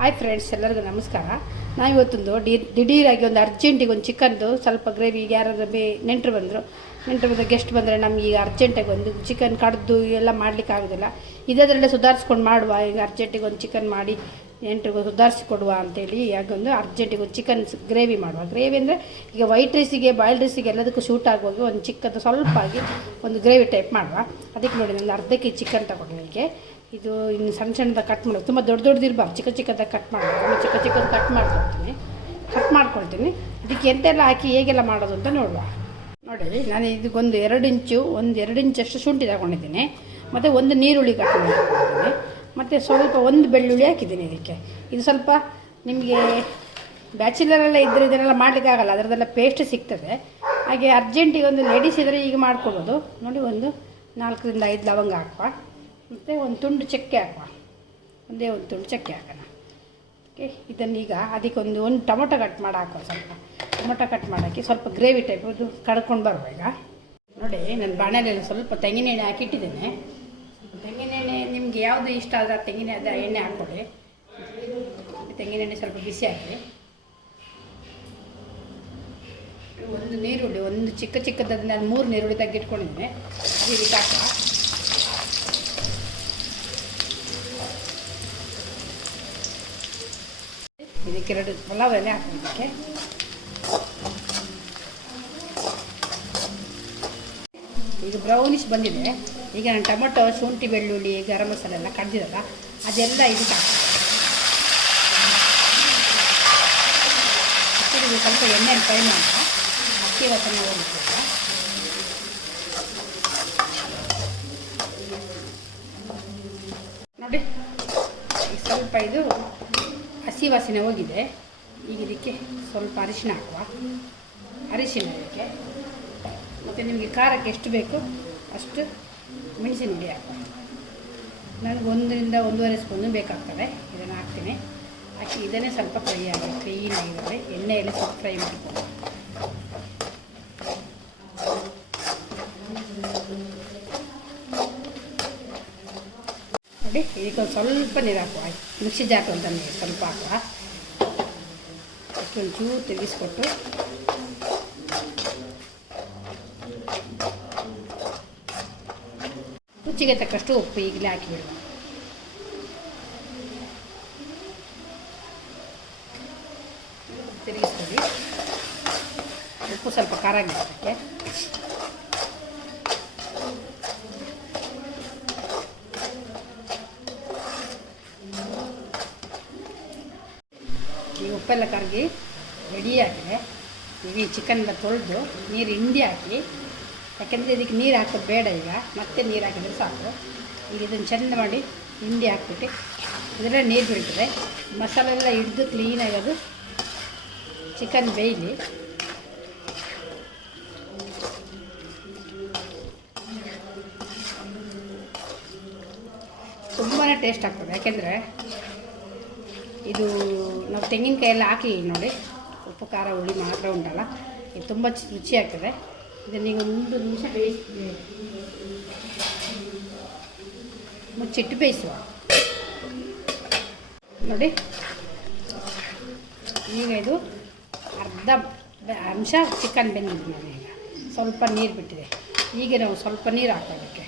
Hi friends, ಎಲ್ಲರಿಗೂ ನಮಸ್ಕಾರ. ನಾವು ಇವತ್ತೊಂದು ದಿಢೀರಾಗಿ ಒಂದು ಅರ್ಜೆಂಟಿಗೆ ಒಂದು ಚಿಕನ್ದು ಸ್ವಲ್ಪ ಗ್ರೇವಿಗೆ ಯಾರಾದರೂ ನೆಂಟರು ಬಂದ ಗೆಸ್ಟ್ ಬಂದರೆ ನಮ್ಗೆ ಈಗ ಅರ್ಜೆಂಟಾಗಿ ಒಂದು ಚಿಕನ್ ಕಡ್ದು ಎಲ್ಲ ಮಾಡಲಿಕ್ಕೆ ಆಗೋದಿಲ್ಲ. ಇದರಲ್ಲೇ ಸುಧಾರಿಸ್ಕೊಂಡು ಮಾಡುವ. ಈಗ ಅರ್ಜೆಂಟಿಗೆ ಒಂದು ಚಿಕನ್ ಮಾಡಿ ನೆಂಟರಿಗೂ ಸುಧಾರಿಸಿಕೊಡುವ ಅಂತೇಳಿ ಒಂದು ಅರ್ಜೆಂಟಿಗೆ ಒಂದು ಚಿಕನ್ ಗ್ರೇವಿ ಮಾಡುವ. ಗ್ರೇವಿ ಅಂದರೆ ಈಗ ವೈಟ್ ರೈಸಿಗೆ, ಬಾಯ್ಲ್ಡ್ ರೈಸಿಗೆ ಎಲ್ಲದಕ್ಕೂ ಶೂಟ್ ಆಗುವಾಗ ಒಂದು ಚಿಕ್ಕದು ಸ್ವಲ್ಪ ಆಗಿ ಒಂದು ಗ್ರೇವಿ ಟೈಪ್ ಮಾಡುವ. ಅದಕ್ಕೆ ನೋಡಿ, ಒಂದು ಅರ್ಧ ಕೆ ಜಿ ಚಿಕನ್ ತಗೊಂಡಿಗೆ. ಇದು ಇನ್ನು ಸಣ್ಣ ಸಣ್ಣದಾಗ ಕಟ್ ಮಾಡೋದು, ತುಂಬ ದೊಡ್ಡದು ಇರಬಾರ್ದು, ಚಿಕ್ಕದಾಗಿ ಕಟ್ ಮಾಡಬೇಕು. ಚಿಕ್ಕದು ಕಟ್ ಮಾಡ್ಕೊಳ್ತೀನಿ. ಅದಕ್ಕೆ ಎಂತೆಲ್ಲ ಹಾಕಿ ಹೇಗೆಲ್ಲ ಮಾಡೋದು ಅಂತ ನೋಡುವ. ನೋಡಿ, ನಾನು ಇದಕ್ಕೊಂದು 2 ಇಂಚಷ್ಟು ಶುಂಠಿ ತಗೊಂಡಿದ್ದೀನಿ. ಮತ್ತು ಒಂದು ನೀರುಳ್ಳಿ ಕಟ್ ಮಾಡಿಕೊಂಡಿದ್ದೀನಿ. ಮತ್ತು ಸ್ವಲ್ಪ ಒಂದು ಬೆಳ್ಳುಳ್ಳಿ ಹಾಕಿದ್ದೀನಿ ಇದಕ್ಕೆ. ಇದು ಸ್ವಲ್ಪ ನಿಮಗೆ ಬ್ಯಾಚುಲರೆಲ್ಲ ಇದ್ದರೆ ಇದನ್ನೆಲ್ಲ ಮಾಡಲಿಕ್ಕಾಗಲ್ಲ, ಅದರದ್ದೆಲ್ಲ ಪೇಸ್ಟ್ ಸಿಗ್ತದೆ. ಹಾಗೆ ಅರ್ಜೆಂಟಿಗೆ ಒಂದು ಲೇಡೀಸ್ ಇದ್ದರೆ ಈಗ ಮಾಡ್ಕೊಬೋದು. ನೋಡಿ, ಒಂದು 4 ರಿಂದ 5 ಲವಂಗ ಹಾಕುವ. ಮತ್ತು ಒಂದು ತುಂಡು ಚಕ್ಕೆ ಹಾಕುವ. ಒಂದೇ ಒಂದು ತುಂಡು ಚಕ್ಕೆ ಹಾಕೋಣ. ಓಕೆ, ಇದನ್ನೀಗ ಅದಕ್ಕೆ ಒಂದು ಟೊಮೊಟೊ ಕಟ್ ಮಾಡಿ ಹಾಕುವ. ಸ್ವಲ್ಪ ಟೊಮೊಟೊ ಕಟ್ ಮಾಡೋಕ್ಕೆ ಸ್ವಲ್ಪ ಗ್ರೇವಿ ಟೈಪ್ ಅದು ಕಡ್ಕೊಂಡು ಬರುವ. ಈಗ ನೋಡಿ, ನಾನು ಬಾಣಲೆಯಲ್ಲಿ ಸ್ವಲ್ಪ ತೆಂಗಿನ ಎಣ್ಣೆ ಹಾಕಿಟ್ಟಿದ್ದೇನೆ. ತೆಂಗಿನ ಎಣ್ಣೆ ನಿಮಗೆ ಯಾವುದು ಇಷ್ಟ ಆದರೆ ಆ ತೆಂಗಿನ ಎಣ್ಣೆ ಹಾಕ್ಕೊಳ್ಳಿ. ತೆಂಗಿನ ಎಣ್ಣೆ ಸ್ವಲ್ಪ ಬಿಸಿ ಹಾಕಿ. ಒಂದು ನೀರುಳ್ಳಿ, ಒಂದು ಚಿಕ್ಕದಾದ ನಾನು 3 ನೀರುಳ್ಳಿ ತೆಗೆದಿಟ್ಕೊಂಡಿದ್ದೇನೆ. ಇದಕ್ಕೆ ಹಾಕುವ. ಇದಕ್ಕೆ 2 ಪಲಾವ್ ಎಲೆ ಹಾಕೋದಕ್ಕೆ. ಈಗ ಬ್ರೌನಿಶ್ ಬಂದಿದೆ. ಈಗ ನಾನು ಟೊಮೊಟೊ, ಶುಂಠಿ, ಬೆಳ್ಳುಳ್ಳಿ, ಗರಂ ಮಸಾಲೆ ಎಲ್ಲ ಕಡ್ದಿರಲ್ಲ, ಅದೆಲ್ಲ ಇದಕ್ಕೆ ಹಾಕ್ತೀನಿ. ಇದು ಸ್ವಲ್ಪ ಎಣ್ಣೆಯಲ್ಲಿ ಫ್ರೈ ಮಾಡುವ. ಅಕ್ಕಿ ವಾಸನೆ ಹೋಗ್ತದೆ. ನೋಡಿ, ಈಗ ಸ್ವಲ್ಪ ಇದು ಹಸಿ ವಾಸನೆ ಹೋಗಿದೆ. ಈಗ ಇದಕ್ಕೆ ಸ್ವಲ್ಪ ಅರಿಶಿನ ಹಾಕುವ. ಅರಿಶಿನ ಇದಕ್ಕೆ. ಮತ್ತು ನಿಮಗೆ ಖಾರಕ್ಕೆ ಎಷ್ಟು ಬೇಕು ಅಷ್ಟು ಮೆಣಸಿನ ಹುಡಿ ಹಾಕುವ. ನನಗೆ 1 ರಿಂದ 1.5 ಸ್ಪೂನು ಬೇಕಾಗ್ತದೆ. ಇದನ್ನು ಹಾಕ್ತೀನಿ. ಹಾಕಿ ಇದನ್ನೇ ಸ್ವಲ್ಪ ಫ್ರೈ ಆಗಿ ಕ್ಲೀನಾಗಿದ್ದಾರೆ. ಎಣ್ಣೆಯಲ್ಲಿ ಸ್ವಲ್ಪ ಫ್ರೈ ಮಾಡಿಕೊಂಡು ನೋಡಿ, ಇದಕ್ಕೊಂದು ಸ್ವಲ್ಪ ನೀರು ಹಾಕುವ. ಮಿಕ್ಸಿ ಜಾರ್ ಅಂತ ನೀರು ಸ್ವಲ್ಪ ಹಾಕುವ. ಅಷ್ಟೊಂದು ಚೂರು ತೆಗಿಸ್ಕೊಟ್ಟು ರುಚಿಗೆ ತಕ್ಕಷ್ಟು ಉಪ್ಪು ಈಗಲೇ ಹಾಕಿಬಿಡುವ. ತಿರುಗಿಸ್ಕೊಳ್ಳಿ. ಉಪ್ಪು ಸ್ವಲ್ಪ ಖಾರ ಆಗಿರೋದಕ್ಕೆ. ಈ ಉಪ್ಪೆಲ್ಲ ಕರಗಿ ರೆಡಿಯಾಗಿದೆ. ಈಗ ಈ ಚಿಕನ್ನೆಲ್ಲ ತೊಳೆದು ನೀರು ಹಿಂಡಿ ಹಾಕಿ, ಯಾಕೆಂದರೆ ಇದಕ್ಕೆ ನೀರು ಹಾಕೋದು ಬೇಡ. ಈಗ ಮತ್ತೆ ನೀರು ಹಾಕಿದರೆ ಸಾಕು. ಈಗ ಇದನ್ನು ಚೆಂದ ಮಾಡಿ ಹಿಂಡಿ ಹಾಕ್ಬಿಟ್ಟು ಇದರಲ್ಲೇ ನೀರು ಬೀಳ್ತದೆ. ಮಸಾಲೆ ಎಲ್ಲ ಹಿಡಿದು ಕ್ಲೀನಾಗಿ ಅದು ಚಿಕನ್ ಬೇಯಲಿ. ತುಂಬಾ ಟೇಸ್ಟ್ ಆಗ್ತದೆ. ಯಾಕೆಂದರೆ ಇದು ನಾವು ತೆಂಗಿನಕಾಯಿ ಎಲ್ಲ ಹಾಕಿ ನೋಡಿ, ಉಪ್ಪು ಖಾರ ಹುಳಿ ಮಾತ್ರ ಉಂಟಲ್ಲ, ಇದು ತುಂಬ ರುಚಿ ಆಗ್ತದೆ. ಇದನ್ನೀಗ 1 ನಿಮಿಷ ಮುಚ್ಚಿಟ್ಟು ಬೇಯಿಸುವ. ನೋಡಿ, ಈಗ ಇದು ಅರ್ಧ ಅಂಶ ಚಿಕನ್ ಬೆಂದಿದ್ದು ನೋಡಿ. ಈಗ ಸ್ವಲ್ಪ ನೀರು ಬಿಟ್ಟಿದೆ. ಈಗ ನಾವು ಸ್ವಲ್ಪ ನೀರು ಹಾಕೋದಕ್ಕೆ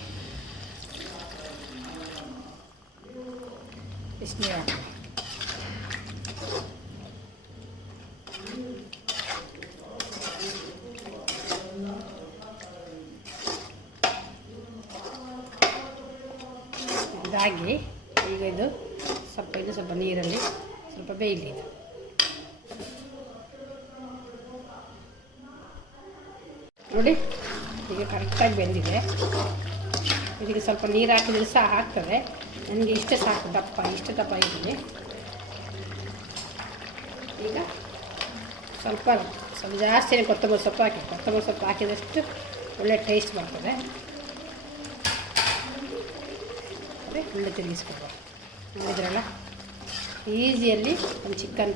ಇಷ್ಟು ನೀರು ಹಾಕಿ ಇದಾಗಿ ಈಗ ಇದು ಸ್ವಲ್ಪ ನೀರಲ್ಲಿ ಸ್ವಲ್ಪ ಬೇಯಲಿ. ಇದು ನೋಡಿ, ಈಗ ಕರೆಕ್ಟಾಗಿ ಬೆಂದಿದೆ. ಇದಕ್ಕೆ ಸ್ವಲ್ಪ ನೀರು ಹಾಕಿದ್ರೆ ಸಹ ಆಗ್ತದೆ. ನನಗೆ ಇಷ್ಟು ಸಾಕು, ಇಷ್ಟು ದಪ್ಪ ಇದ್ದೀನಿ. ಈಗ ಸ್ವಲ್ಪ ಜಾಸ್ತಿನೇ ಕೊತ್ತಂಬರಿ ಸೊಪ್ಪು ಹಾಕಿ. ಕೊತ್ತಂಬರಿ ಸೊಪ್ಪು ಹಾಕಿದಷ್ಟು ಒಳ್ಳೆ ಟೇಸ್ಟ್ ಬರ್ತದೆ. ಅದೇ ಒಳ್ಳೆ ತಿರುಗಿಸ್ಕೊಡುವ. ನೋಡಿದ್ರಲ್ಲ, ಈಸಿಯಲ್ಲಿ ಒಂದು ಚಿಕನ್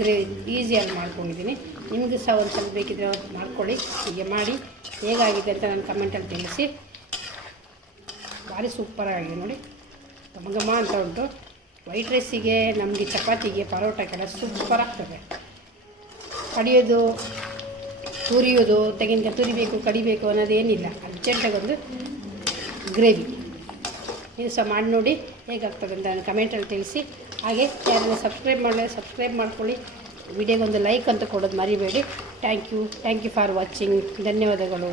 ಗ್ರೇವಿ ಈಸಿಯಾಗಿ ಮಾಡ್ಕೊಂಡಿದ್ದೀನಿ. ನಿಮಗೂ ಸಹ ಒಂದು ಸ್ವಲ್ಪ ಬೇಕಿದ್ರೆ ಮಾಡ್ಕೊಳ್ಳಿ. ಹೀಗೆ ಮಾಡಿ ಹೇಗಾಗಿದೆ ಅಂತ ನನ್ನ ಕಮೆಂಟಲ್ಲಿ ತಿಳಿಸಿ. ಭಾರಿ ಸೂಪರಾಗಿದೆ ನೋಡಿ. ಘಮ ಘಮ ಅಂತ ಉಂಟು. ವೈಟ್ ರೈಸಿಗೆ, ನಮಗೆ ಚಪಾತಿಗೆ, ಪರೋಟಕ್ಕೆಲ್ಲ ಸೂಪರ್ ಆಗ್ತದೆ. ಕಡಿಯೋದು, ತುರಿಯೋದು, ತೆಂಗಿನಕಾಯಿ ತುರಿಬೇಕು ಕಡಿಬೇಕು ಅನ್ನೋದೇನಿಲ್ಲ. ಅರ್ಜೆಂಟಾಗೊಂದು ಗ್ರೇವಿ. ನೀವು ಸಹ ಮಾಡಿ ನೋಡಿ ಹೇಗಾಗ್ತದೆ ಅಂತ ಕಮೆಂಟಲ್ಲಿ ತಿಳಿಸಿ. ಹಾಗೆ ಯಾರೆಲ್ಲ ಸಬ್ಸ್ಕ್ರೈಬ್ ಮಾಡ್ಕೊಳ್ಳಿ. ವಿಡಿಯೋಗೊಂದು ಲೈಕ್ ಅಂತ ಕೊಡೋದು ಮರಿಬೇಡಿ. Thank you for watching. ಧನ್ಯವಾದಗಳು.